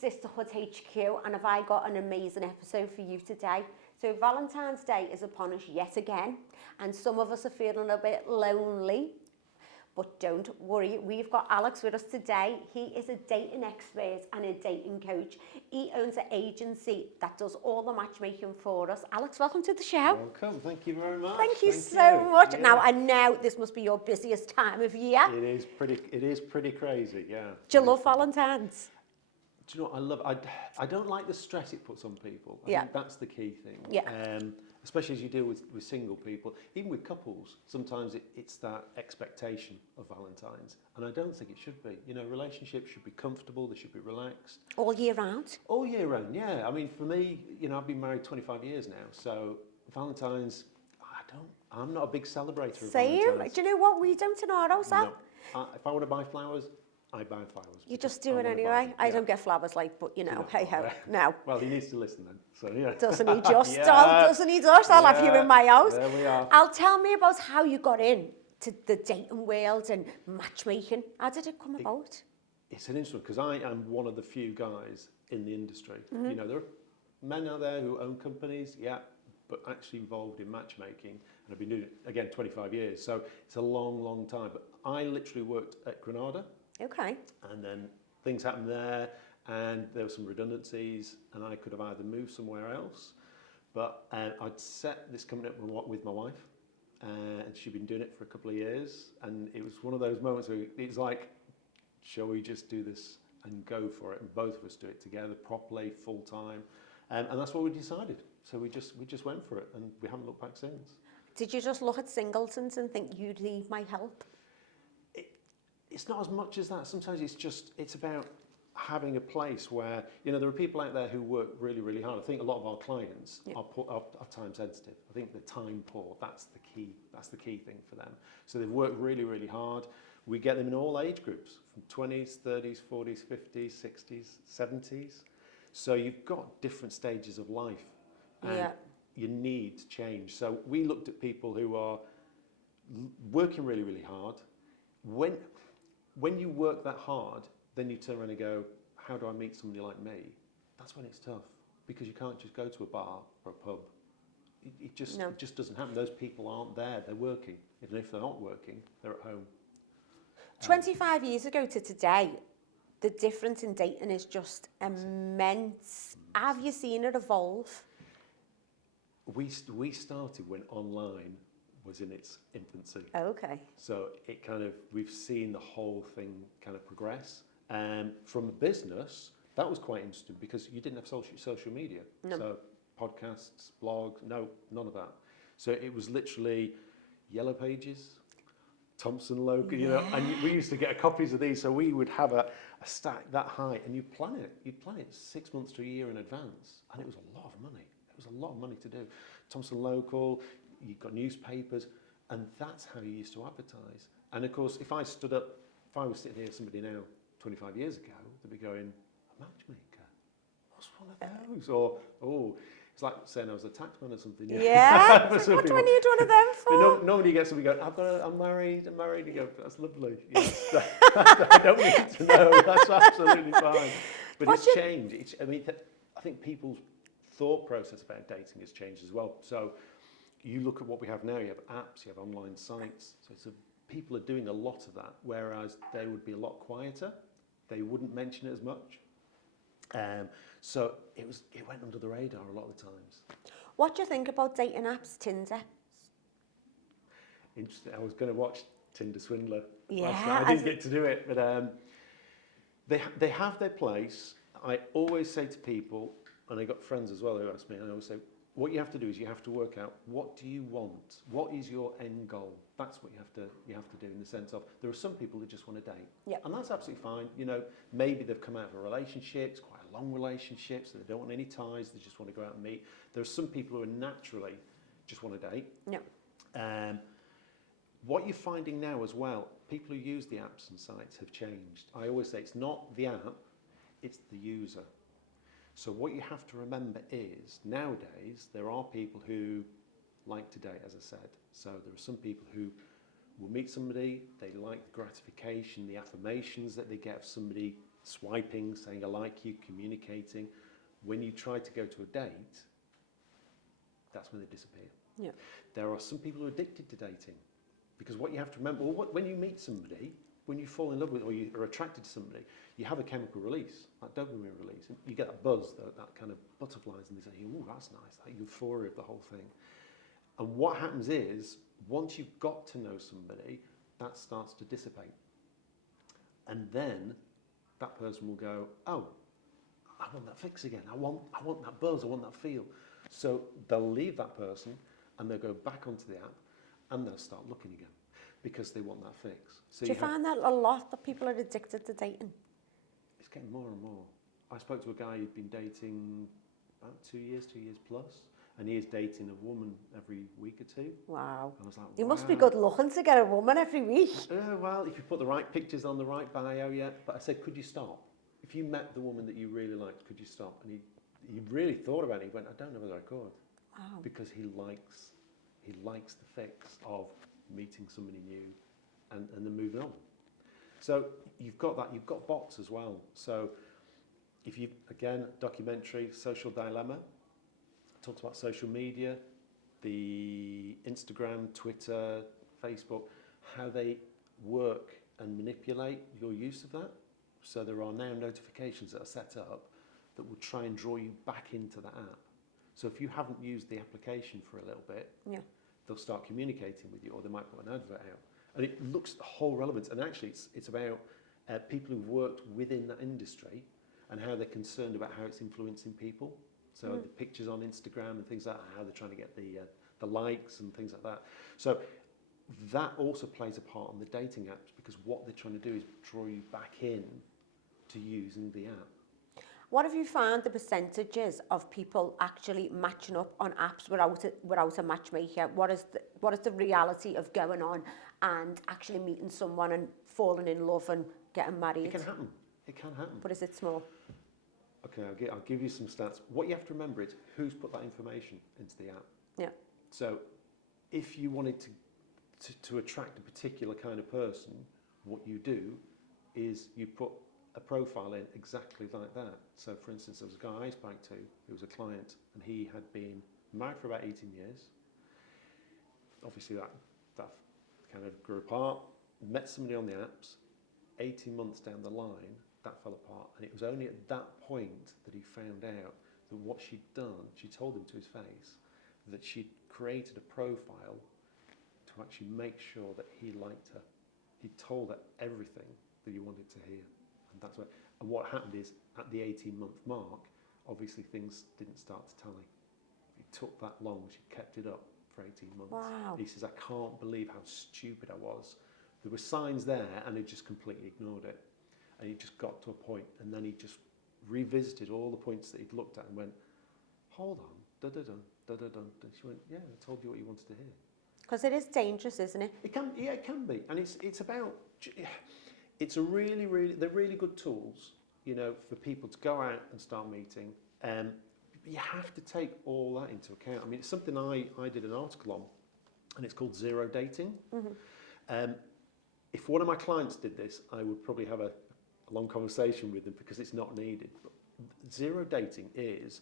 Sisterhood HQ, and have I got an amazing episode for you today. So Valentine's Day is upon us yet again, and some of us are feeling a bit lonely. But don't worry, we've got Alex with us today. He is a dating expert and a dating coach. He owns an agency that does all the matchmaking for us. Alex, welcome to the show. Welcome, thank you very much. Thank you so much. Yeah. Now, I know this must be your busiest time of year. It is pretty crazy, yeah. Do you love Valentine's? Do you know what I don't like the stress it puts on people. I think that's the key thing. Yeah. Especially as you deal with single people, even with couples, sometimes it's that expectation of Valentine's. And I don't think it should be. You know, relationships should be comfortable, they should be relaxed. All year round? All year round, yeah. I mean, for me, you know, I've been married 25 years now, so Valentine's, I'm not a big celebrator of Valentine's. Do you know what? We don't in our house, No. If I want to buy flowers, I buy flowers. You just do it anyway. I don't get flowers, like, but you know, hey ho, no. Well, he needs to listen then. So yeah. Doesn't he just? Doesn't he just? I'll have you in my house. There we are. Tell me about how you got in to the dating world and matchmaking. How did it come about? It's an interesting, because I am one of the few guys in the industry. You know, there are men out there who own companies, but actually involved in matchmaking. And I've been doing it, again, 25 years. So it's a long, long time. But I literally worked at Granada. Okay. And then things happened there, and there were some redundancies, and I could have either moved somewhere else, but I'd set this company up with my wife, and she'd been doing it for a couple of years, and it was one of those moments where it's like, shall we just do this and go for it, and both of us do it together properly, full time, and that's what we decided. So we just went for it, and we haven't looked back since. Did you just look at singletons and think you'd need my help? It's not as much as that. Sometimes it's about having a place where, you know, there are people out there who work really, really hard. I think a lot of our clients are time sensitive. I think they're time poor. That's the key thing for them. So they've worked really, really hard. We get them in all age groups, from 20s, 30s, 40s, 50s, 60s, 70s. So you've got different stages of life. And you need change. So we looked at people who are working really, really hard. When you work that hard, then you turn around and go, how do I meet somebody like me? That's when it's tough, because you can't just go to a bar or a pub. It just doesn't happen. Those people aren't there, they're working. Even if they're not working, they're at home. 25 years ago to today, the difference in dating is just immense. Have you seen it evolve? We started when online was in its infancy. Okay. So it we've seen the whole thing kind of progress. From a business, that was quite interesting, because you didn't have social media. No. So podcasts, blogs, none of that. So it was literally Yellow Pages, Thompson Local, you know, and we used to get copies of these, so we would have a stack that high, and you'd plan it 6 months to a year in advance, and it was a lot of money. It was a lot of money to do. Thompson Local, you've got newspapers, and that's how you used to advertise. And of course, if I was sitting here, somebody now, 25 years ago, they'd be going, a matchmaker? What's one of those? Or, it's like saying I was a taxman or something. Yeah, what do I need one of them for? Normally you get somebody going, I'm married, you go, that's lovely. Yes, I don't need to know, that's absolutely fine. But it's changed. I think people's thought process about dating has changed as well. So you look at what we have now, you have apps, you have online sites, so people are doing a lot of that, whereas they would be a lot quieter, they wouldn't mention it as much. So it went under the radar a lot of the times. What do you think about dating apps, Tinder? Interesting, I was going to watch Tinder Swindler Yeah, last night. I didn't get to do it, but they have their place. I always say to people, and I got friends as well who ask me, and I always say, what you have to do is you have to work out, what do you want? What is your end goal? That's what you have to do, in the sense of, there are some people who just want to date. And that's absolutely fine. You know, maybe they've come out of a relationship, it's quite a long relationship, so they don't want any ties, they just want to go out and meet. There are some people who are naturally just want to date. What you're finding now as well, people who use the apps and sites have changed. I always say it's not the app, it's the user. So what you have to remember is, nowadays, there are people who like to date, as I said. So there are some people who will meet somebody, they like the gratification, the affirmations that they get of somebody swiping, saying I like you, communicating. When you try to go to a date, that's when they disappear. Yeah. There are some people who are addicted to dating, because what you have to remember, when you meet somebody, when you fall in love with or you are attracted to somebody, you have a chemical release, that dopamine release, and you get that buzz, that kind of butterflies, and they say, oh, that's nice, that euphoria of the whole thing. And what happens is, once you've got to know somebody, that starts to dissipate. And then that person will go, oh, I want that fix again. I want that buzz, I want that feel. So they'll leave that person and they'll go back onto the app and they'll start looking again because they want that fix. So Do you find that a lot, that people are addicted to dating? It's getting more and more. I spoke to a guy who'd been dating about 2 years plus, and he is dating a woman every week or two. Wow. And I was like, You must be good looking to get a woman every week. Well, if you put the right pictures on the right bio, yeah. But I said, could you stop? If you met the woman that you really liked, could you stop? And he really thought about it. He went, I don't know whether I could. Wow. Because he likes the fix of meeting somebody new and then moving on. So you've got that. You've got bots as well. So if you, again, documentary, Social Dilemma, talks about social media, the Instagram, Twitter, Facebook, how they work and manipulate your use of that. So there are now notifications that are set up that will try and draw you back into the app. So if you haven't used the application for a little bit, Yeah. they'll start communicating with you, or they might put an advert out. And it looks at the whole relevance. And actually, it's about people who've worked within that industry and how they're concerned about how it's influencing people. So the pictures on Instagram and things like that, how they're trying to get the likes and things like that. So that also plays a part on the dating apps, because what they're trying to do is draw you back in to using the app. What have you found the percentages of people actually matching up on apps without a matchmaker? What is the reality of going on and actually meeting someone and falling in love and getting married? It can happen. It can happen. But is it small? Okay, I'll give you some stats. What you have to remember is who's put that information into the app. Yeah. So if you wanted to attract a particular kind of person, what you do is you put a profile in exactly like that. So for instance, there was a guy I spoke to who was a client, and he had been married for about 18 years. Obviously that kind of grew apart, met somebody on the apps. 18 months down the line, that fell apart, and it was only at that point that he found out that what she'd done, she told him to his face, that she'd created a profile to actually make sure that he liked her. He told her everything that he wanted to hear. And what happened is, at the 18-month mark, obviously things didn't start to tally. It took that long. She kept it up for 18 months. Wow. He says, I can't believe how stupid I was. There were signs there, and he just completely ignored it. And he just got to a point, and then he just revisited all the points that he'd looked at and went, hold on, da-da-dun, da-da-dun. And she went, yeah, I told you what you wanted to hear. Because it is dangerous, isn't it? It can, yeah, it can be. And it's about... It's a they're really good tools, you know, for people to go out and start meeting. You have to take all that into account. I mean, it's something I did an article on, and it's called Zero Dating. Mm-hmm. If one of my clients did this, I would probably have a long conversation with them, because it's not needed. But zero dating is,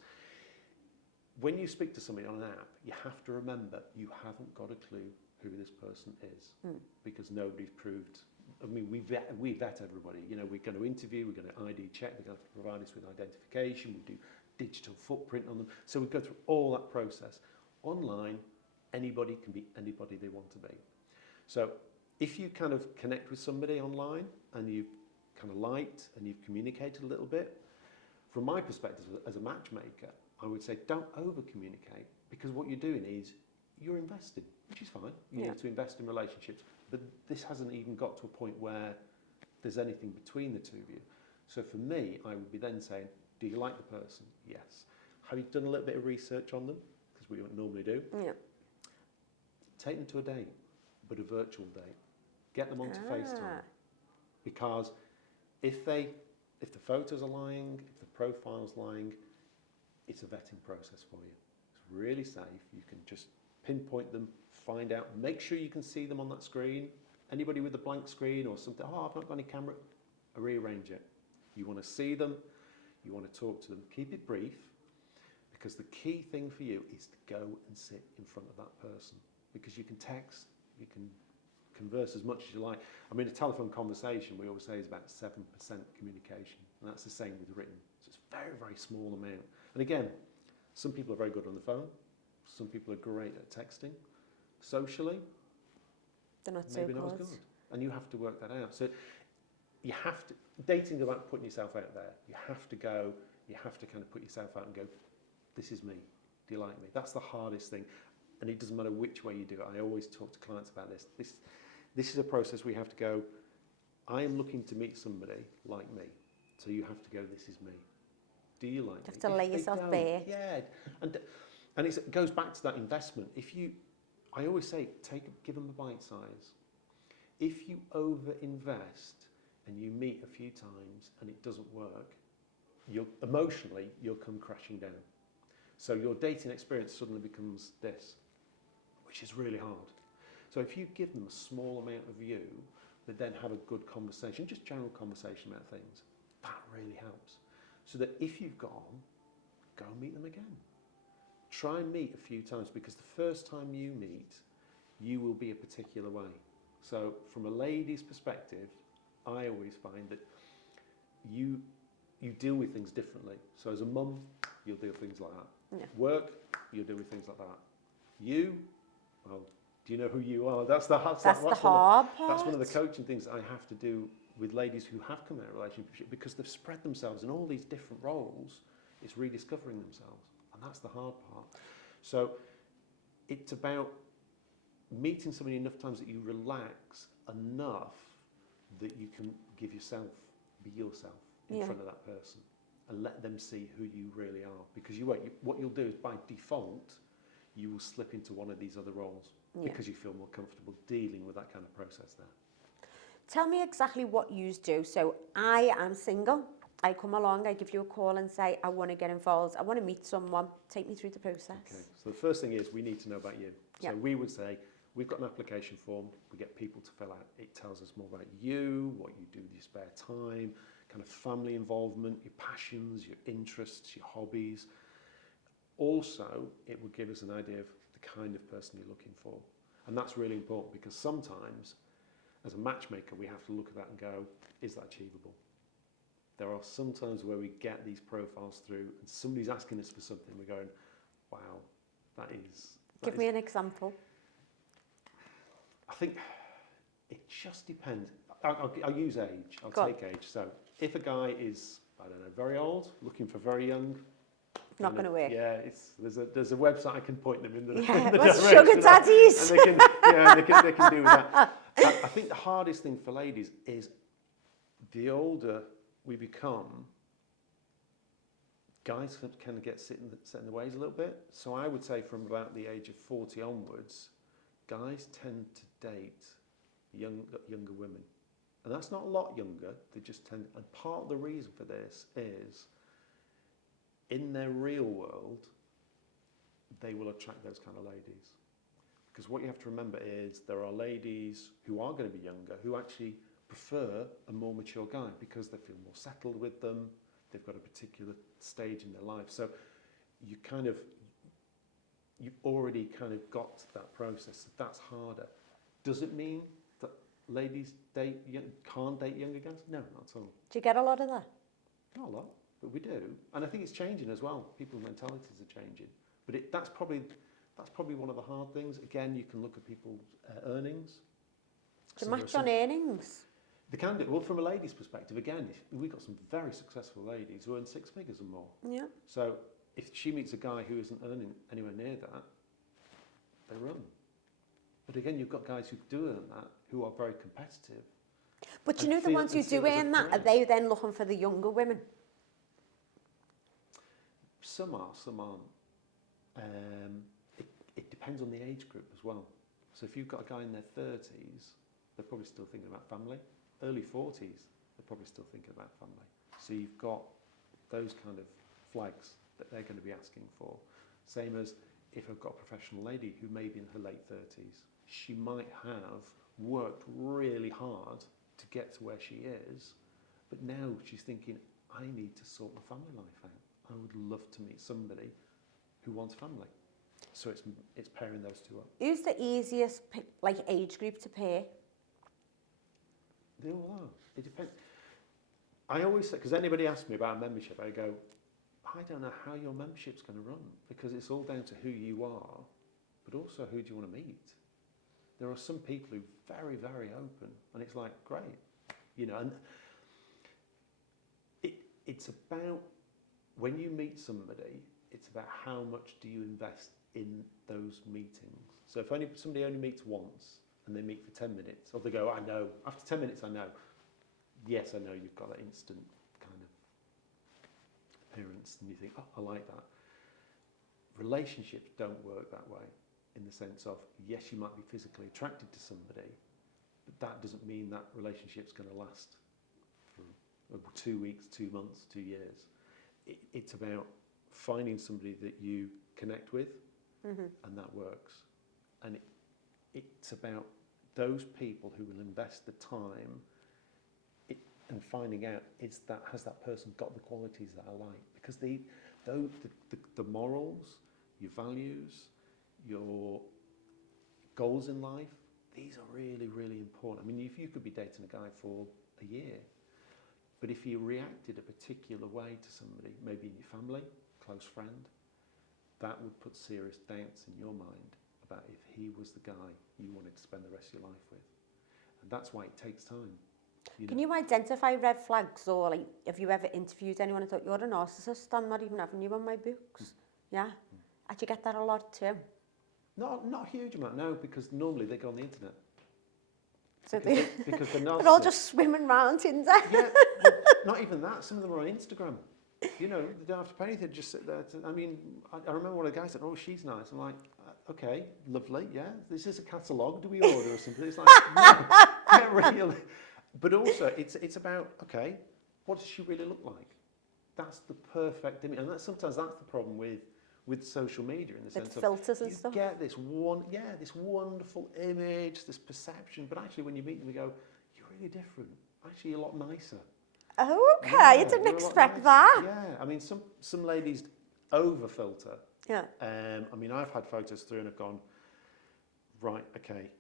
when you speak to somebody on an app, you have to remember you haven't got a clue who this person is, because nobody's proved. I mean, we vet everybody. You know, we're going to interview, we're going to ID check, they're going to have to provide us with identification, we do digital footprint on them. So we go through all that process. Online, anybody can be anybody they want to be. So if you kind of connect with somebody online and you've kind of liked and you've communicated a little bit, from my perspective as a matchmaker, I would say don't over-communicate, because what you're doing is you're invested, which is fine. You need to invest in relationships. But this hasn't even got to a point where there's anything between the two of you. So for me, I would be then saying, do you like the person? Yes. Have you done a little bit of research on them? Because we don't normally do. Yeah. Take them to a date, but a virtual date. Get them onto FaceTime. Because if the photos are lying, if the profile's lying, it's a vetting process for you. It's really safe. You can just pinpoint them, find out, make sure you can see them on that screen. Anybody with a blank screen or something, oh, I've not got any camera, rearrange it. You want to see them, you want to talk to them. Keep it brief, because the key thing for you is to go and sit in front of that person, because you can text, you can converse as much as you like. I mean, a telephone conversation, we always say, is about 7% communication, and that's the same with written. So it's a very, very small amount. And again, some people are very good on the phone, some people are great at texting. Socially, they're not so maybe not as good. And you have to work that out. So you have to, dating is about putting yourself out there. You have to go, you have to kind of put yourself out and go, this is me, do you like me? That's the hardest thing. And it doesn't matter which way you do it. I always talk to clients about this. This is a process we have to go, I am looking to meet somebody like me. So you have to go, this is me. Do you like me? You have to lay yourself bare. Yeah. And it goes back to that investment. I always say, give them a bite size. If you over-invest and you meet a few times and it doesn't work, emotionally, you'll come crashing down. So your dating experience suddenly becomes this, which is really hard. So if you give them a small amount of you, but then have a good conversation, just general conversation about things, that really helps. So that if you've gone, go and meet them again. Try and meet a few times, because the first time you meet, you will be a particular way. So from a lady's perspective, I always find that you deal with things differently. So as a mum, you'll deal with things like that. Yeah. Work, you'll deal with things like that. Well, do you know who you are? That's the hard part. That's one of the coaching things I have to do with ladies who have come out of a relationship, because they've spread themselves in all these different roles. It's rediscovering themselves, and that's the hard part. So it's about meeting somebody enough times that you relax enough that you can be yourself in front of that person and let them see who you really are. Because what you'll do is, by default, you will slip into one of these other roles because you feel more comfortable dealing with that kind of process there. Tell me exactly what you do. So I am single. I come along, I give you a call and say, I want to get involved. I want to meet someone. Take me through the process. Okay. So the first thing is, we need to know about you. So we would say, we've got an application form. We get people to fill out. It tells us more about you, what you do with your spare time, kind of family involvement, your passions, your interests, your hobbies. Also, it will give us an idea of the kind of person you're looking for. And that's really important, because sometimes, as a matchmaker, we have to look at that and go, is that achievable? There are some times where we get these profiles through and somebody's asking us for something, we're going, wow, that is... Give me an example. I think it just depends. I'll use age. I'll take age. So if a guy is, I don't know, very old, looking for very young, not going to work. Yeah, there's a website I can point them in the, yeah, in the what's direction. Sugar daddies? And they can do with that. I think the hardest thing for ladies is, the older we become, guys kind of get set in the ways a little bit. So I would say from about the age of 40 onwards, guys tend to date younger women. And that's not a lot younger, they just tend, and part of the reason for this is, in their real world, they will attract those kind of ladies. Because what you have to remember is, there are ladies who are going to be younger who actually prefer a more mature guy, because they feel more settled with them, they've got a particular stage in their life. So you've already kind of got to that process. So that's harder. Does it mean that ladies can't date younger guys? No, not at all. Do you get a lot of that? Not a lot, but we do. And I think it's changing as well. People's mentalities are changing. But that's probably one of the hard things. Again, you can look at people's earnings. To match on earnings? They can do. Well, from a lady's perspective, again, we've got some very successful ladies who earn 6 figures and more. Yeah. So if she meets a guy who isn't earning anywhere near that, they run. But again, you've got guys who do earn that, who are very competitive. But you know, the ones who do earn that, are they then looking for the younger women? Some are, some aren't. It depends on the age group as well. So if you've got a guy in their 30s, they're probably still thinking about family. Early 40s, they're probably still thinking about family. So you've got those kind of flags that they're going to be asking for. Same as if I've got a professional lady who may be in her late 30s, she might have worked really hard to get to where she is, But now she's thinking, I need to sort my family life out. I would love to meet somebody who wants family. So it's pairing those two up. Who's the easiest like age group to pair? They all are. It depends. I always say, because anybody asks me about a membership, I go, I don't know how your membership's going to run, because it's all down to who you are, but also who do you want to meet. There are some people who are very, very open, and it's like, great, you know. And it's about, when you meet somebody, it's about how much do you invest in those meetings. So if somebody only meets once, and they meet for 10 minutes, or they go, I know, after 10 minutes I know, yes, I know you've got that instant kind of appearance, and you think, oh, I like that. Relationships don't work that way, in the sense of, yes, you might be physically attracted to somebody, but that doesn't mean that relationship's going to last for 2 weeks, 2 months, 2 years. It's about finding somebody that you connect with, and that works. And it's about those people who will invest the time and finding out, has that person got the qualities that I like? Because the morals, your values, your goals in life, these are really, really important. I mean, if you could be dating a guy for a year, but if you reacted a particular way to somebody, maybe in your family, close friend, that would put serious doubts in your mind about if he was the guy you wanted to spend the rest of your life with. And that's why it takes time. Can you identify red flags, or like, have you ever interviewed anyone and thought, you're a narcissist, I'm not even having you on my books? Yeah? Actually get that a lot too? Not a huge amount, no, because normally they go on the internet. So because they're they're all just swimming around Tinder. Yeah, well, not even that. Some of them are on Instagram. You know, they don't have to pay anything, just sit there. I mean, I remember one of the guys said, oh, she's nice. I'm like, okay, lovely, yeah. This is a catalogue, do we order or something? It's like, no, get real. But also, it's about, okay, what does she really look like? That's the perfect image. And sometimes that's the problem with social media, in the sense of filters and stuff. You get this this wonderful image, this perception, but actually when you meet them, you go, you're really different. Actually, you're a lot nicer. Okay, Yeah, I didn't expect that. Yeah, I mean, some ladies over filter. Yeah. I mean, I've had photos through and I've gone, right, okay,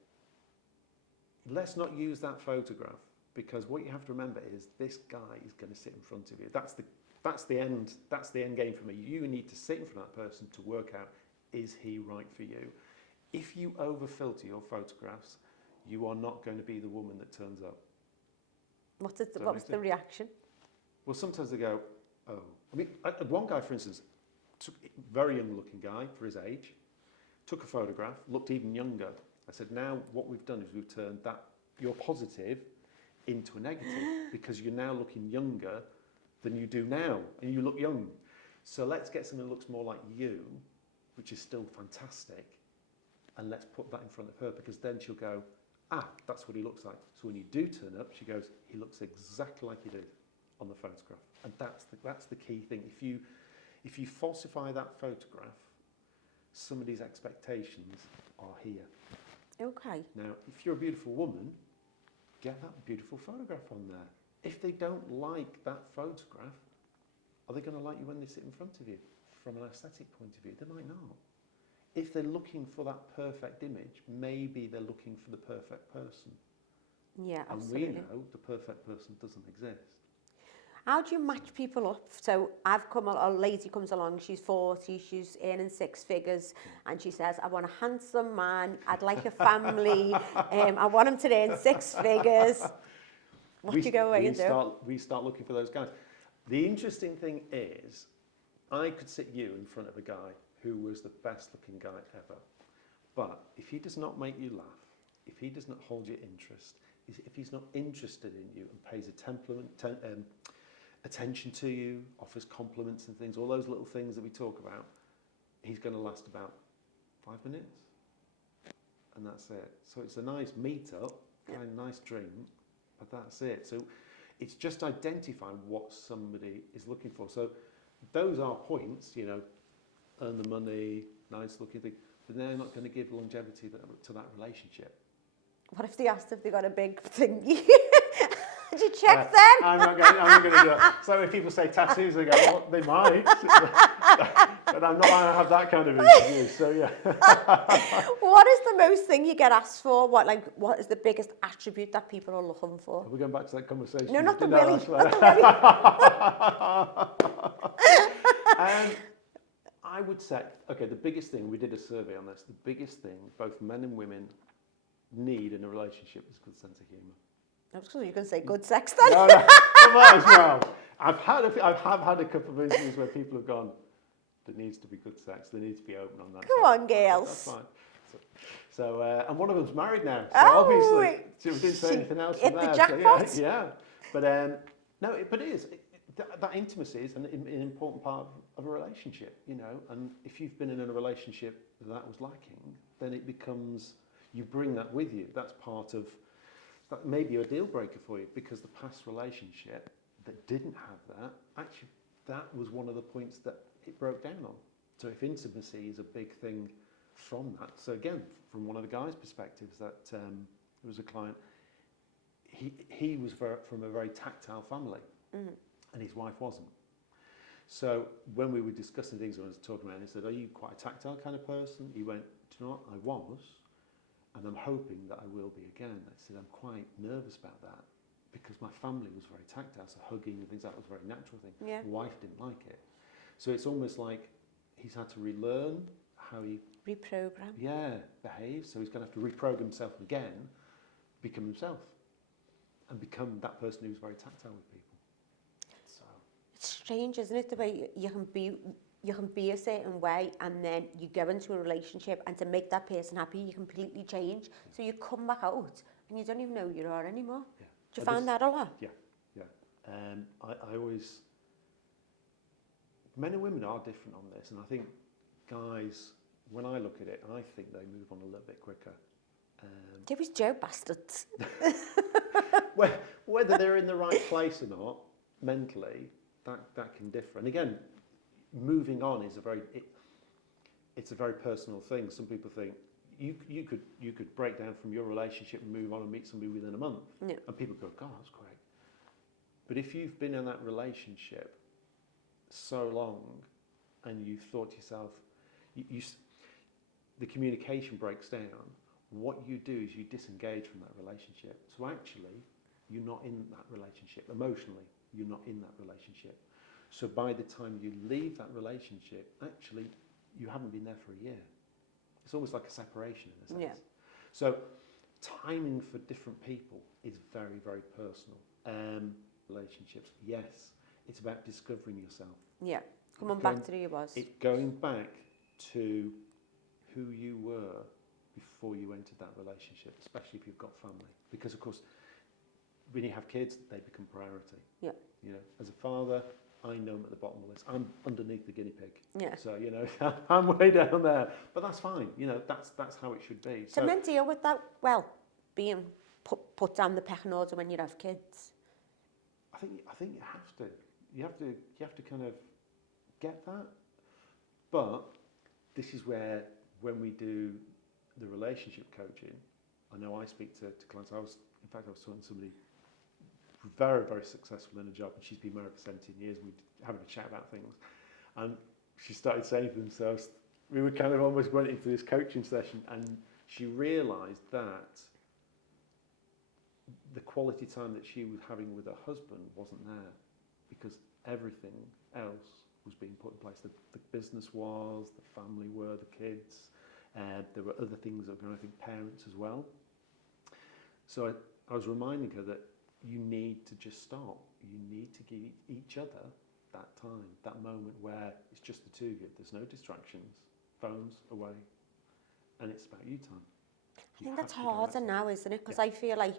let's not use that photograph, because what you have to remember is this guy is going to sit in front of you. That's the end game for me. You need to sit in front of that person to work out, is he right for you? If you over filter your photographs, you are not going to be the woman that turns up. What was the reaction? Well, sometimes they go, oh. I mean, one guy, for instance, very young looking guy for his age, took a photograph, looked even younger. I said, now what we've done is we've turned that, your positive, into a negative, because you're now looking younger than you do now, and you look young. So let's get something that looks more like you, which is still fantastic, and let's put that in front of her, because then she'll go, that's what he looks like. So when you do turn up, she goes, he looks exactly like he did on the photograph. And that's the key thing. If you falsify that photograph, somebody's expectations are here. Okay. Now, if you're a beautiful woman, get that beautiful photograph on there. If they don't like that photograph, are they going to like you when they sit in front of you? From an aesthetic point of view, they might not. If they're looking for that perfect image, maybe they're looking for the perfect person. Yeah, absolutely. And we know the perfect person doesn't exist. How do you match people up? So a lady comes along, she's 40, she's earning 6 figures, and she says, I want a handsome man, I'd like a family, I want him to earn 6 figures. What do you go away and do? We start looking for those guys. The interesting thing is, I could sit you in front of a guy who was the best looking guy ever. But if he does not make you laugh, if he does not hold your interest, if he's not interested in you and pays attention to you, offers compliments and things, all those little things that we talk about, he's going to last about 5 minutes. And that's it. So it's a nice meet-up, a nice drink, but that's it. So it's just identifying what somebody is looking for. So those are points, you know, earn the money, nice looking thing, but they're not going to give longevity to that relationship. What if they asked if they got a big thingy? Did you check then? I'm not going to do it. So when people say tattoos, they go, well, they might. But I'm not going to have that kind of interview, so yeah. What is the most thing you get asked for? What is the biggest attribute that people are looking for? Are we going back to that conversation? No, not the No, willy. that's Not the willy. I would say, okay, the biggest thing, we did a survey on this, the biggest thing both men and women need in a relationship is a good sense of humour. I was going to say good sex then. No, well, that as well. I have had a couple of interviews where people have gone, there needs to be good sex, there needs to be open on that. Come on, girls. That's fine. So, and one of them's married now, so Oh, obviously, so we didn't say anything else hit from the there. jackpot. So yeah. But no, but it is. That intimacy is an important part of a relationship, you know. And if you've been in a relationship that was lacking, then it becomes, you bring that with you. That's part of, that may be a deal breaker for you, because the past relationship that didn't have that, actually, that was one of the points that it broke down on. So if intimacy is a big thing from that, so again, from one of the guys' perspectives, that there was a client, he was from a very tactile family, and his wife wasn't. So when we were discussing things, I was talking about it, he said, are you quite a tactile kind of person? He went, do you know what, I was, and I'm hoping that I will be again. I said, I'm quite nervous about that, because my family was very tactile, so hugging and things like that was a very natural thing. Yeah. My wife didn't like it. So it's almost like he's had to relearn how he Reprogram. behaves. So he's going to have to reprogram himself again, become himself, and become that person who's very tactile with people. So It's strange, isn't it, the way you can be a certain way, and then you go into a relationship, and to make that person happy, you completely change. So you come back out, and you don't even know who you are anymore. yeah. Do you find that a lot? Yeah. I always, men and women are different on this, and I think guys, when I look at it, I think they move on a little bit quicker. There was Joe bastards. Whether they're in the right place or not, mentally, that can differ. And again, moving on is it's a very personal thing. Some people think you could break down from your relationship and move on and meet somebody within a month, and people go, God, that's great. But if you've been in that relationship so long, and you've thought to yourself, the communication breaks down, what you do is you disengage from that relationship. So actually, you're not in that relationship. Emotionally, you're not in that relationship. So by the time you leave that relationship, actually, you haven't been there for a year. It's almost like a separation in a sense. Yeah. So timing for different people is very, very personal. Relationships, yes, it's about discovering yourself. Yeah, coming back to who you was. It's going back to who you were before you entered that relationship, especially if you've got family. Because, of course, when you have kids, they become priority. Yeah. You know, as a father, I know I'm at the bottom of the list. I'm underneath the guinea pig. Yeah. So, you know, I'm way down there. But that's fine. You know, that's how it should be. So men deal with that well, being put down the pecking order when you have kids. I think you have to. You have to kind of get that. But this is where, when we do the relationship coaching, I know I speak to clients. I was talking to somebody very, very successful in a job, and she's been married for 17 years, and we were having a chat about things. And she started saying to themselves, we were kind of almost went into this coaching session, and she realised that the quality time that she was having with her husband wasn't there, because everything else was being put in place. The business was, the family were, the kids, there were other things that were going on, I think parents as well. So I was reminding her that you need to just stop. You need to give each other that time, that moment where it's just the two of you. There's no distractions, phones away, and it's about you time. I think that's harder now, isn't it? Because I feel like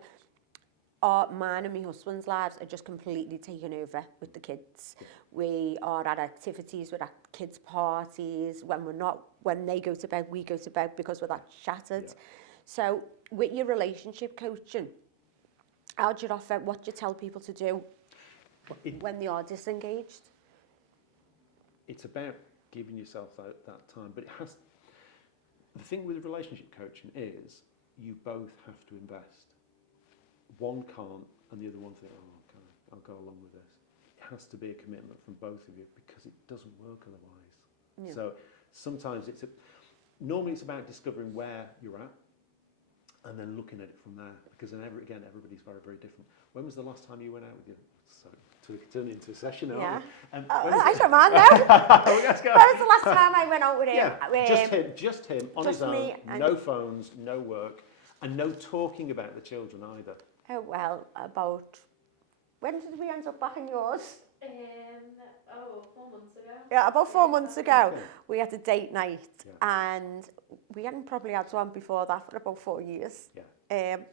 mine and my husband's lives are just completely taken over with the kids. We are at activities, we're at kids' parties. When they go to bed, we go to bed because we're that shattered. Yeah. So with your relationship coaching, how do you offer, what do you tell people to do when they are disengaged? It's about giving yourself that time, but the thing with relationship coaching is you both have to invest. One can't and the other one think, oh, okay, I'll go along with this. It has to be a commitment from both of you because it doesn't work otherwise. Yeah. So sometimes normally it's about discovering where you're at and then looking at it from there, because then everybody's very, very different. When was the last time you went out with your... So to turn it into a session now. Yeah. Yeah. I don't mind now. Let's go. When was the last time I went out with him? Yeah, just him on just his me own, no phones, no work, and no talking about the children either. Oh, well, about... When did we end up back in yours? 4 months ago. Yeah, about 4 months ago, Okay. we had a date night, Yeah. and we hadn't probably had one before that for about 4 years. Yeah.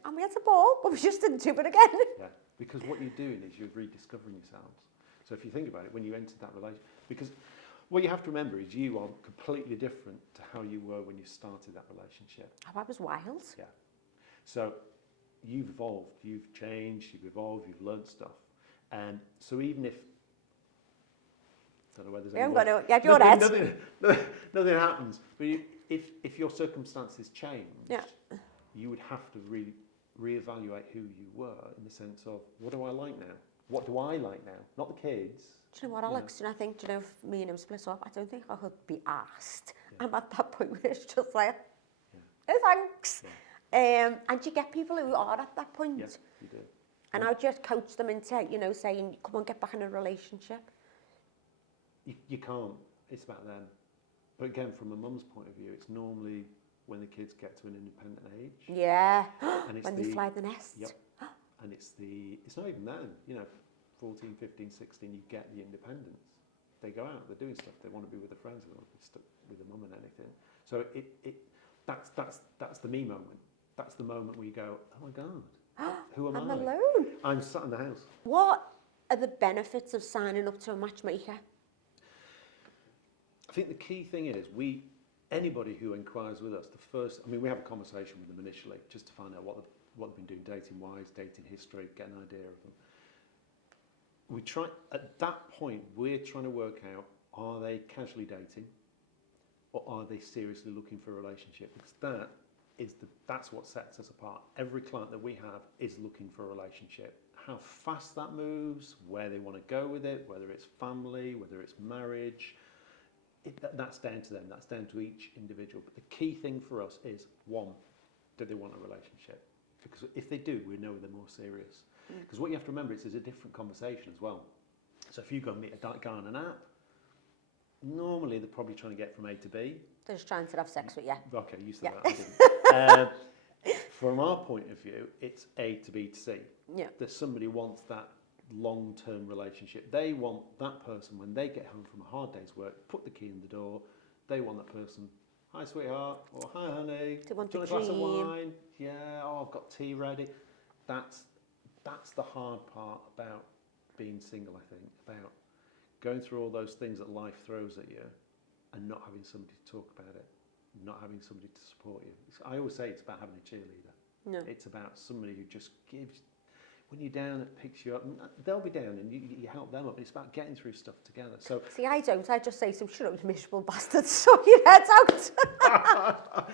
And we had a ball, but we just didn't do it again. Yeah, because what you're doing is you're rediscovering yourselves. So if you think about it, when you entered that relationship, because what you have to remember is you are completely different to how you were when you started that relationship. Oh, I was wild. Yeah. So you've evolved, you've changed, you've evolved, you've learnt stuff. And so even if, I don't know whether there's any You have your head. nothing happens, but if your circumstances change, Yeah. you would have to really reevaluate who you were in the sense of, what do I like now? What do I like now? Not the kids. Do you know what, Alex? I think, if me and him split up, I don't think I could be asked. Yeah. I'm at that point where it's just like, Yeah. oh, thanks. Yeah. And you get people who are at that point. Yeah, you do. And I'll just coach them into, saying, come on, get back in a relationship. You can't. It's about them. But again, from a mum's point of view, it's normally when the kids get to an independent age. Yeah. And it's When they fly the nest. Yep. And it's not even then, 14, 15, 16, you get the independence. They go out, they're doing stuff, they want to be with their friends, they want to be stuck with their mum and anything. So that's the me moment. That's the moment where you go, oh my God, who am I'm I? alone. I'm sat in the house. What are the benefits of signing up to a matchmaker? I think the key thing is anybody who inquires with us, we have a conversation with them initially just to find out what they've been doing dating-wise, dating history, get an idea of them. At that point, we're trying to work out, are they casually dating or are they seriously looking for a relationship? Because that's what sets us apart. Every client that we have is looking for a relationship. How fast that moves, where they want to go with it, whether it's family, whether it's marriage, that's down to them. That's down to each individual. But the key thing for us is, one, do they want a relationship? Because if they do, we know they're more serious. Because what you have to remember is there's a different conversation as well. So if you go and meet a guy on an app, normally they're probably trying to get from A to B. They're just trying to have sex with you. Okay, you said that, I didn't. From our point of view, it's A to B to C. Yeah. That somebody wants that long-term relationship. They want that person, when they get home from a hard day's work, put the key in the door, they want that person, hi sweetheart, or hi honey, They want do you the want a glass of dream. wine? Yeah, oh, I've got tea ready. That's the hard part about being single, I think, about going through all those things that life throws at you and not having somebody to talk about it, not having somebody to support you. I always say it's about having a cheerleader. No. It's about somebody who just gives, when you're down, it picks you up. They'll be down and you help them up. It's about getting through stuff together. So See, I don't. I just say, so shut up, you miserable bastard, sort your heads out.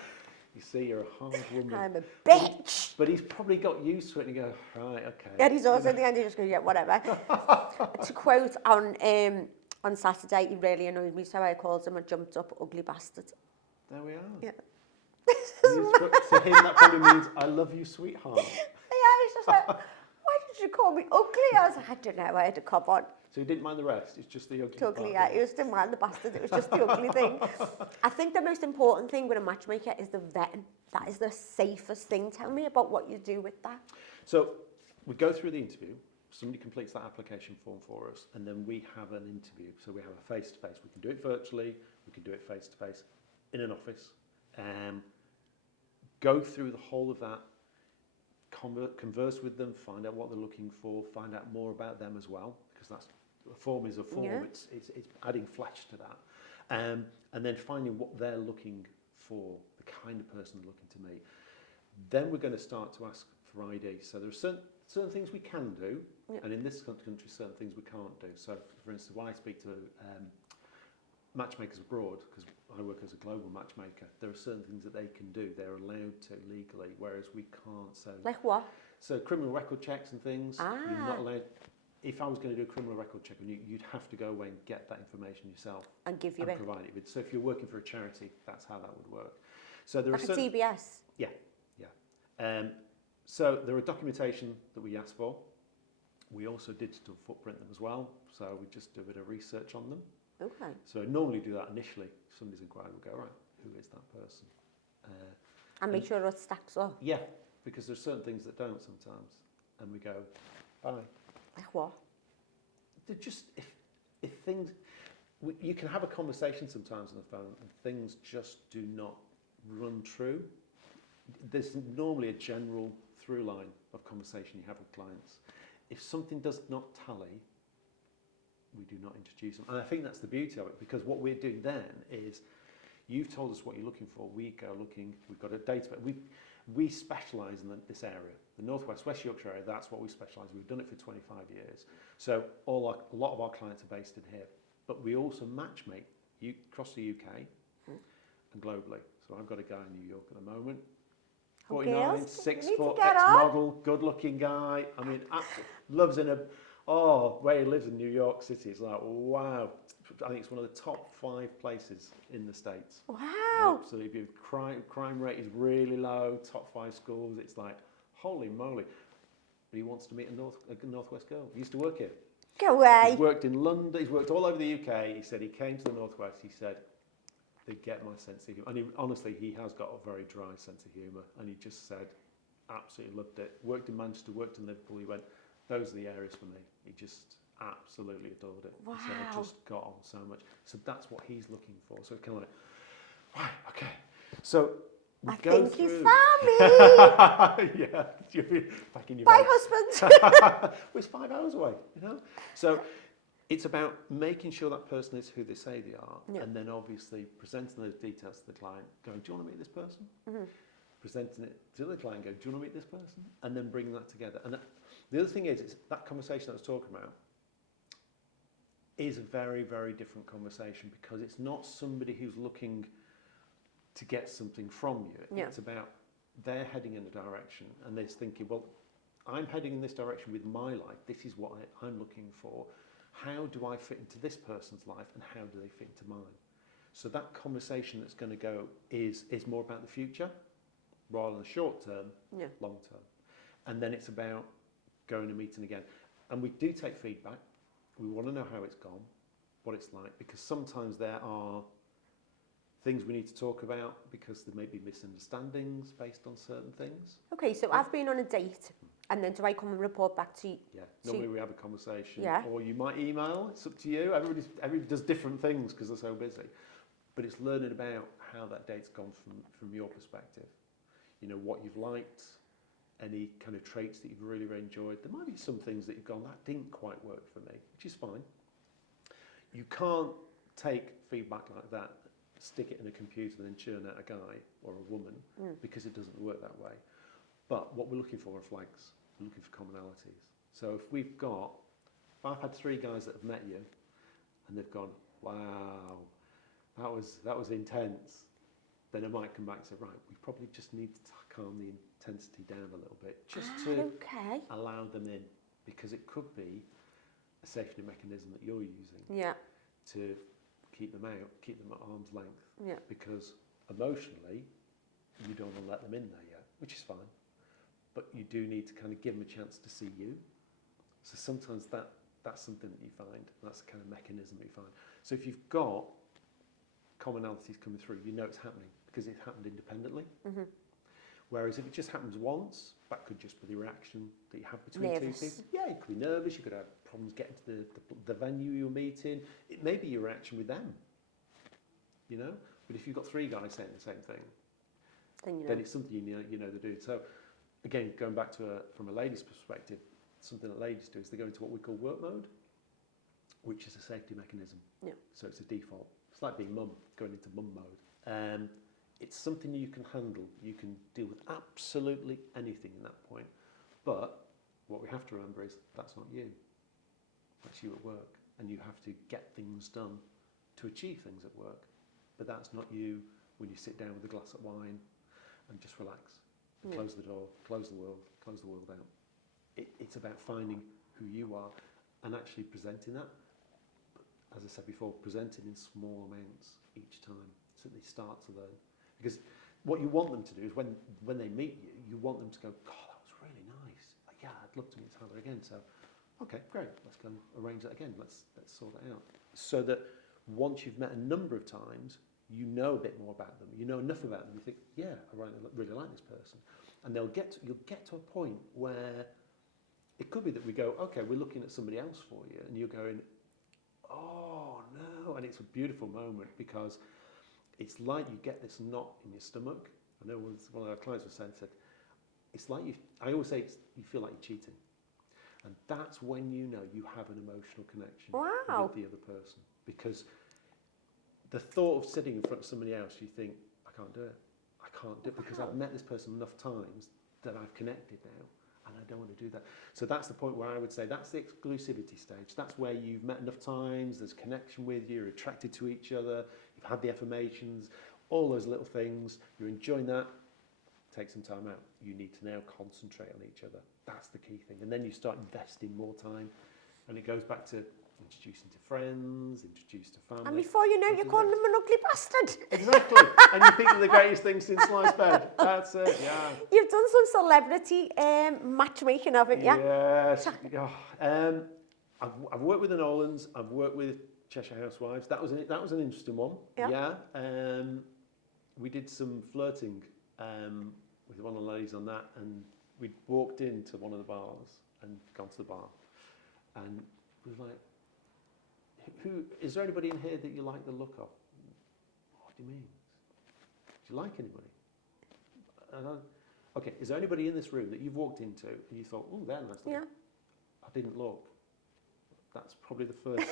you see, you're a hard woman. I'm a bitch. But he's probably got used to it and you go, right, okay. And he's also at the end, he just goes, yeah, whatever. To quote on Saturday, he really annoyed me, so I called him a jumped up ugly bastard. There we are. Yeah. To him, that probably means, I love you, sweetheart. Yeah, he's just like, why did you call me ugly? I was like, I don't know, I had a cob on. So he didn't mind the rest, it's just the ugly part. Ugly, yeah, he just didn't mind the bastard, it was just the ugly thing. I think the most important thing with a matchmaker is the vetting. That is the safest thing. Tell me about what you do with that. So we go through the interview, somebody completes that application form for us, and then we have an interview. So we have a face-to-face. We can do it virtually, we can do it face-to-face in an office. Go through the whole of that, converse with them, find out what they're looking for, find out more about them as well, because a form is a form, Yeah. it's adding flesh to that. And then finding what they're looking for, the kind of person they're looking to meet. Then we're going to start to ask for ID. So there are certain things we can do, Yeah. and in this country, certain things we can't do. So, for instance, when I speak to matchmakers abroad, because I work as a global matchmaker, there are certain things that they can do. They're allowed to legally, whereas we can't. So, Like what? So criminal record checks and things, you're not Ah. allowed. If I was going to do a criminal record check on you, you'd have to go away and get that information yourself And give you and it. provide it with. So if you're working for a charity, that's how that would work. So there Like are a certain, TBS. so there are documentation that we ask for. We also digital footprint them as well. So we just do a bit of research on them. Okay. So I normally do that initially. If somebody's inquired, we'll go, right, who is that person? And make sure it stacks up. Yeah, because there's certain things that don't sometimes. And we go, bye. Like what? They're just, if things, you can have a conversation sometimes on the phone and things just do not run true. There's normally a general through line of conversation you have with clients. If something does not tally, we do not introduce them. And I think that's the beauty of it, because what we're doing then is, you've told us what you're looking for, we go looking, we've got a database. We specialise in this area. The Northwest, West Yorkshire area, that's what we specialise in. We've done it for 25 years. So a lot of our clients are based in here. But we also matchmake across the UK and globally. So I've got a guy in New York at the moment. 49, girls, 6 you need to foot, get on. ex-model, good-looking guy. I mean, lives in where he lives in New York City. It's like, wow. I think it's one of the top 5 places in the States. Wow. Absolutely. Crime rate is really low, top 5 schools. It's like, holy moly. But he wants to meet a Northwest girl. He used to work here. Go away. He's worked in London, he's worked all over the UK. He said he came to the Northwest, he said, they get my sense of humour. And honestly, he has got a very dry sense of humour. And he just said, absolutely loved it. Worked in Manchester, worked in Liverpool. He went, those are the areas for me. He just absolutely adored it. Wow. He said, I just got on so much. So that's what he's looking for. So it's kind of like, right, okay. So we I go think you through. found me. Yeah, you'll be back in your Bye, bed. husband. Well, it's 5 hours away, you know? So it's about making sure that person is who they say they are, Yeah. and then obviously presenting those details to the client, going, do you want to meet this person? Presenting it to the client, going, do you want to meet this person? And then bringing that together. And the other thing is, it's that conversation I was talking about is a very, very different conversation, because it's not somebody who's looking to get something from you. Yeah. It's about they're heading in a direction and they're thinking, well, I'm heading in this direction with my life. This is what I'm looking for. How do I fit into this person's life, and how do they fit into mine? So that conversation that's going to go is more about the future rather than short term, Yeah. long term. And then it's about going and meeting again. And we do take feedback. We want to know how it's gone, what it's like, because sometimes there are things we need to talk about because there may be misunderstandings based on certain things. Okay, so I've been on a date, and then do I come and report back to you? Yeah, normally we have a conversation, Yeah. or you might email. It's up to you. Everybody does different things because they're so busy. But it's learning about how that date's gone from your perspective. You know, what you've liked, any kind of traits that you've really, really enjoyed. There might be some things that you've gone, that didn't quite work for me, which is fine. You can't take feedback like that, stick it in a computer and then churn out a guy or a woman, because it doesn't work that way. But what we're looking for are flags. We're looking for commonalities. So if I've had 3 guys that have met you and they've gone, wow, that was intense, then I might come back and say, right, we probably just need to calm the intensity down a little bit, just to allow them in, because it could be a safety mechanism that you're using to keep them out, keep them at arm's length, because emotionally you don't want to let them in there yet, which is fine, but you do need to kind of give them a chance to see you. So sometimes that's something that you find, that's the kind of mechanism that you find. So if you've got commonalities coming through, you know it's happening because it happened independently. Whereas if it just happens once, that could just be the reaction that you have between Nervous. 2 people. Yeah, you could be nervous, you could have problems getting to the venue you're meeting. It may be your reaction with them, you know? But if you've got 3 guys saying the same thing, then it's something you know they're doing. So again, going back to from a lady's perspective, something that ladies do is they go into what we call work mode, which is a safety mechanism. So it's a default. It's like being mum, going into mum mode. It's something you can handle. You can deal with absolutely anything in that point. But what we have to remember is that's not you. That's you at work. And you have to get things done to achieve things at work. But that's not you when you sit down with a glass of wine and just relax. Yeah. Close the door, close the world out. It's about finding who you are and actually presenting that. As I said before, presenting in small amounts each time so they start to learn. Because what you want them to do is when they meet you, you want them to go, God, that was really nice. Yeah, I'd love to meet Tyler again. So, okay, great. Let's go and arrange that again. Let's sort it out. So that once you've met a number of times, you know a bit more about them. You know enough about them. You think, yeah, I really like this person. And you'll get to a point where it could be that we go, okay, we're looking at somebody else for you, and you're going, oh no, and it's a beautiful moment because it's like you get this knot in your stomach. I know one of our clients was saying, it's like I always say you feel like you're cheating. And that's when you know you have an emotional connection with the other person. Because the thought of sitting in front of somebody else, you think, I can't do it. I can't do it because I've met this person enough times that I've connected now. And I don't want to do that. So that's the point where I would say that's the exclusivity stage. That's where you've met enough times, there's connection with you, you're attracted to each other, you've had the affirmations, all those little things, you're enjoying that. Take some time out. You need to now concentrate on each other. That's the key thing. And then you start investing more time. And it goes back to introducing to friends, introduce to family. And before you know it, you're calling them an ugly bastard. Exactly. And you think they're the greatest thing since sliced bread. That's it, yeah. You've done some celebrity matchmaking, haven't you? Yes. I've worked with the Nolans. I've worked with Cheshire Housewives. That was an interesting one. Yeah. We did some flirting with one of the ladies on that, and we walked into one of the bars and gone to the bar, and it was like, "Who is there? Anybody in here that you like the look of?" What do you mean? Do you like anybody? Okay, is there anybody in this room that you've walked into and you thought, "Oh, they're nice"? Yeah. I didn't look. That's probably the first.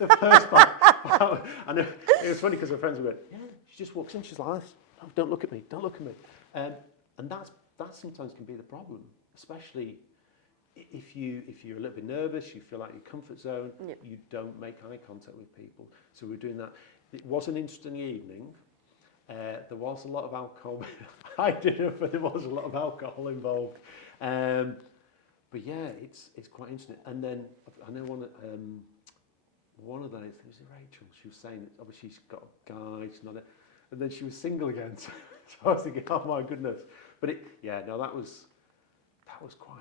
The first part. And it was funny because her friends were going, "Yeah, she just walks in, she's like, oh, don't look at me, don't look at me." And that sometimes can be the problem, especially if you're a little bit nervous, you feel like your comfort zone, you don't make eye contact with people. So we're doing that. It was an interesting evening. There was a lot of alcohol. I didn't, but there was a lot of alcohol involved. But yeah, it's quite interesting. And then I know one of those, it was Rachel, she was saying that obviously she's got a guy, she's not and then she was single again. So I was thinking, oh my goodness. But that was quite.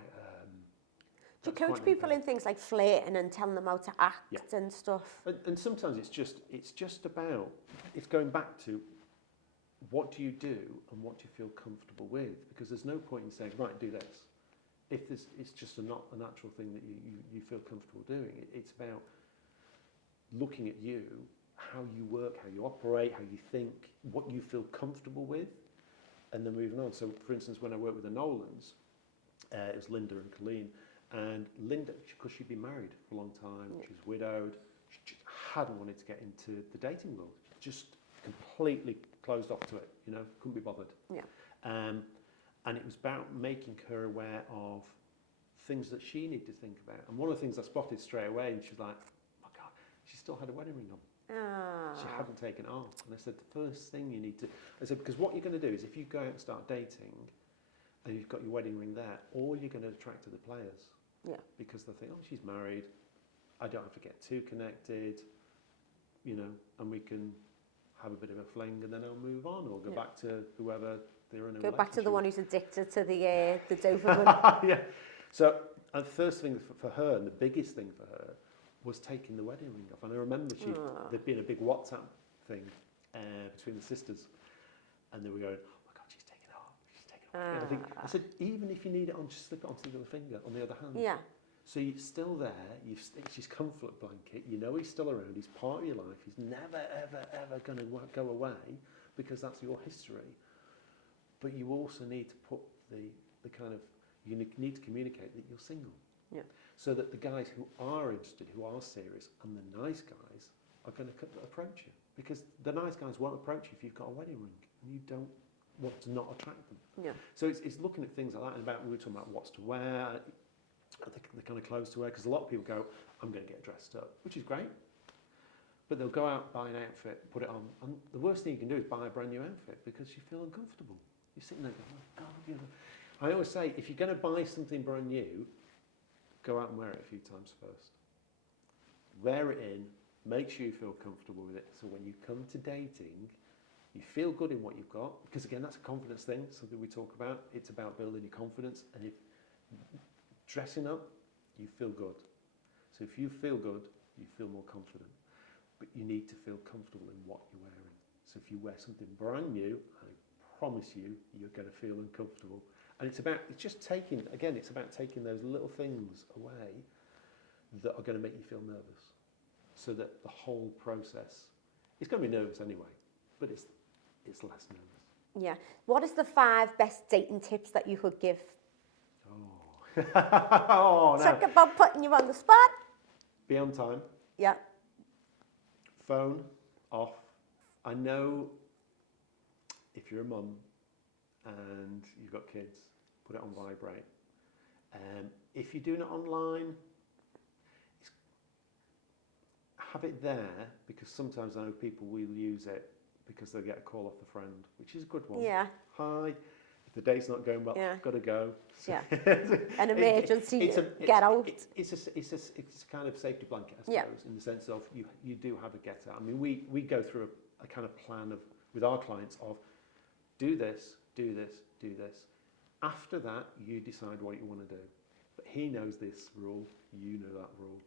Do you coach people in things like flirting and telling them how to act and stuff? And sometimes it's just about, it's going back to what do you do and what do you feel comfortable with? Because there's no point in saying, right, do this. If it's just not a natural thing that you feel comfortable doing. It's about looking at you, how you work, how you operate, how you think, what you feel comfortable with, and then moving on. So, for instance, when I worked with the Nolans, it was Linda and Colleen, and Linda, because she'd been married for a long time, she was widowed, she just hadn't wanted to get into the dating world, just completely closed off to it, couldn't be bothered. Yeah. And it was about making her aware of things that she needed to think about. And one of the things I spotted straight away, and she was like, oh my God, she still had a wedding ring on. She hadn't taken it off. And I said, the first thing you need to, because what you're going to do is if you go out and start dating and you've got your wedding ring there, all you're going to attract are the players. Yeah. Because they'll think, oh, she's married, I don't have to get too connected, and we can have a bit of a fling and then I'll move on or go back to whoever they're in a relationship. Go back to the one who's addicted to the dopamine. Yeah. So the first thing for her, and the biggest thing for her, was taking the wedding ring off. And I remember there'd been a big WhatsApp thing between the sisters, and they were going, oh my God, she's taking it off, she's taking it off. And I said, even if you need it on, just slip it onto the other finger, on the other hand. Yeah. So you're still there, it's his comfort blanket, he's still around, he's part of your life, he's never, ever, ever going to go away, because that's your history. But you also need to put you need to communicate that you're single. Yeah. So that the guys who are interested, who are serious, and the nice guys are going to approach you. Because the nice guys won't approach you if you've got a wedding ring, and you don't want to not attract them. Yeah. So it's looking at things like that, and we were talking about what's to wear, the kind of clothes to wear, because a lot of people go, I'm going to get dressed up, which is great. But they'll go out, buy an outfit, put it on, and the worst thing you can do is buy a brand new outfit because you feel uncomfortable. You're sitting there going, oh, God, you know. I always say, if you're going to buy something brand new, go out and wear it a few times first. Wear it in, make sure you feel comfortable with it. So when you come to dating, you feel good in what you've got. Because again, that's a confidence thing, something we talk about. It's about building your confidence. And if dressing up, you feel good. So if you feel good, you feel more confident. But you need to feel comfortable in what you're wearing. So if you wear something brand new, I promise you, you're going to feel uncomfortable. And it's about taking those little things away that are going to make you feel nervous. So that the whole process, it's going to be nervous anyway, but it's less nervous. Yeah. What is the 5 best dating tips that you could give? Oh, oh no. Talk about putting you on the spot. Be on time. Yeah. Phone off. I know if you're a mum and you've got kids, put it on vibrate. If you're doing it online, have it there, because sometimes I know people will use it because they get a call off the friend, which is a good one. Yeah. Hi, if the date's not going well, Yeah. got to go. So Yeah. An emergency, get out. It's a kind of safety blanket, I suppose, in the sense of you do have a get out. I mean, we go through a kind of plan with our clients of do this, do this, do this. After that, you decide what you want to do. But he knows this rule, you know that rule.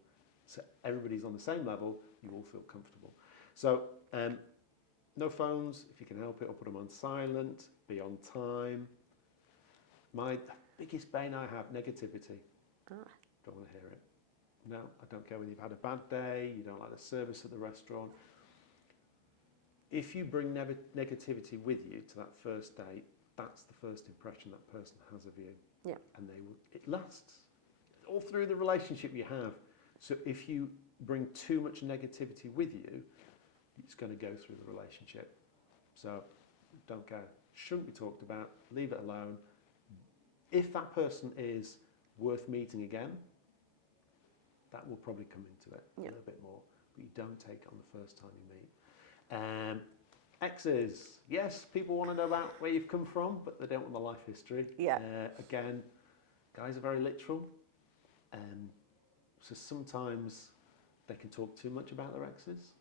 So everybody's on the same level, you all feel comfortable. So no phones, if you can help it, or put them on silent, be on time. My biggest bane I have, negativity. Don't want to hear it. No, I don't care whether you've had a bad day, you don't like the service at the restaurant. If you bring negativity with you to that first date, that's the first impression that person has of you. Yeah. And it lasts all through the relationship you have. So if you bring too much negativity with you, it's going to go through the relationship. So don't care. Shouldn't be talked about. Leave it alone. If that person is worth meeting again, that will probably come into it a little bit more. But you don't take it on the first time you meet. Exes. Yes, people want to know about where you've come from, but they don't want the life history. Yeah. Again, guys are very literal. So sometimes they can talk too much about their exes.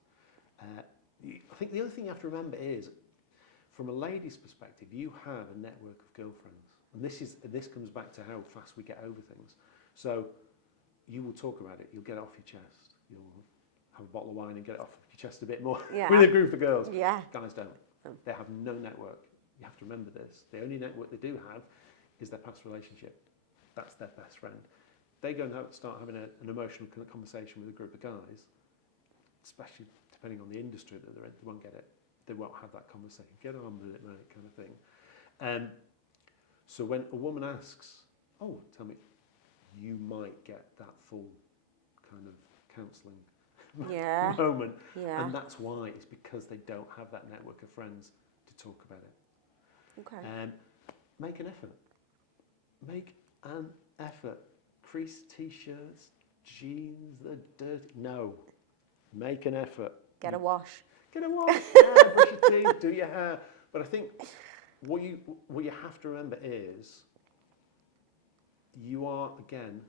I think the other thing you have to remember is, from a lady's perspective, you have a network of girlfriends. And this comes back to how fast we get over things. So you will talk about it, you'll get it off your chest. You'll have a bottle of wine and get it off your chest a bit more with a group of girls. Yeah. Guys don't. They have no network. You have to remember this. The only network they do have is their past relationship. That's their best friend. They go and start having an emotional conversation with a group of guys, especially depending on the industry that they're in, they won't get it. They won't have that conversation. Get on with it, mate, kind of thing. So when a woman asks, oh, tell me, you might get that full kind of counselling moment. Yeah. And that's why, it's because they don't have that network of friends to talk about it. Okay. Make an effort. Make an effort. Creased t-shirts, jeans, they're dirty. No. Make an effort. Get a wash. Get a wash. Yeah, brush your teeth, do your hair. But I think what you have to remember is you are, again,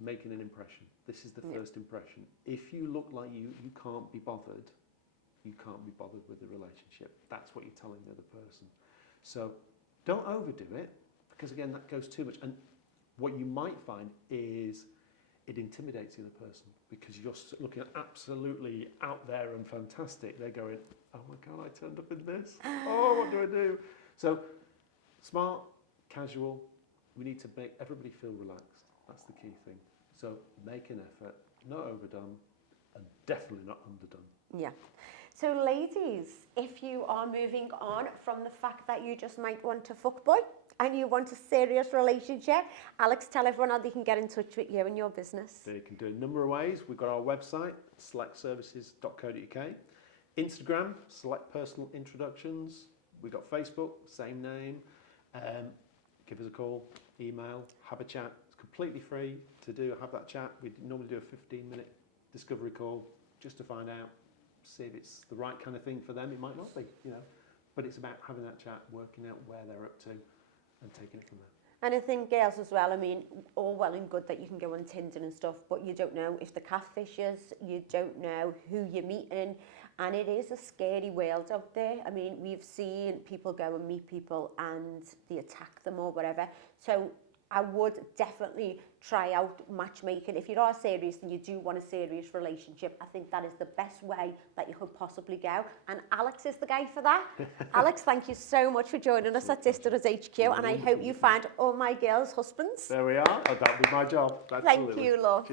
making an impression. This is the first impression. If you look like you can't be bothered, you can't be bothered with the relationship. That's what you're telling the other person. So don't overdo it, because again, that goes too much. And what you might find is it intimidates the other person, because you're looking absolutely out there and fantastic. They're going, oh my God, I turned up in this. Oh, what do I do? So smart, casual. We need to make everybody feel relaxed. That's the key thing. So make an effort, not overdone, and definitely not underdone. Yeah. So ladies, if you are moving on from the fact that you just might want a fuckboy and you want a serious relationship, Alex, tell everyone how they can get in touch with you and your business. They can do a number of ways. We've got our website, selectservices.co.uk. Instagram, Select Personal Introductions. We've got Facebook, same name. Give us a call, email, have a chat. It's completely free to have that chat. We normally do a 15-minute discovery call just to find out, see if it's the right kind of thing for them. It might not be, but it's about having that chat, working out where they're up to, and taking it from there. And I think girls as well, I mean, all well and good that you can go on Tinder and stuff, but you don't know if the catfishes, you don't know who you're meeting, and it is a scary world out there. I mean, we've seen people go and meet people and they attack them or whatever. So I would definitely try out matchmaking. If you are serious and you do want a serious relationship, I think that is the best way that you could possibly go. And Alex is the guy for that. Alex, thank you so much for joining us at Sisterhood HQ, and I hope you find all my girls' husbands. There we are. That'll be my job. Thank you, love. Cheers.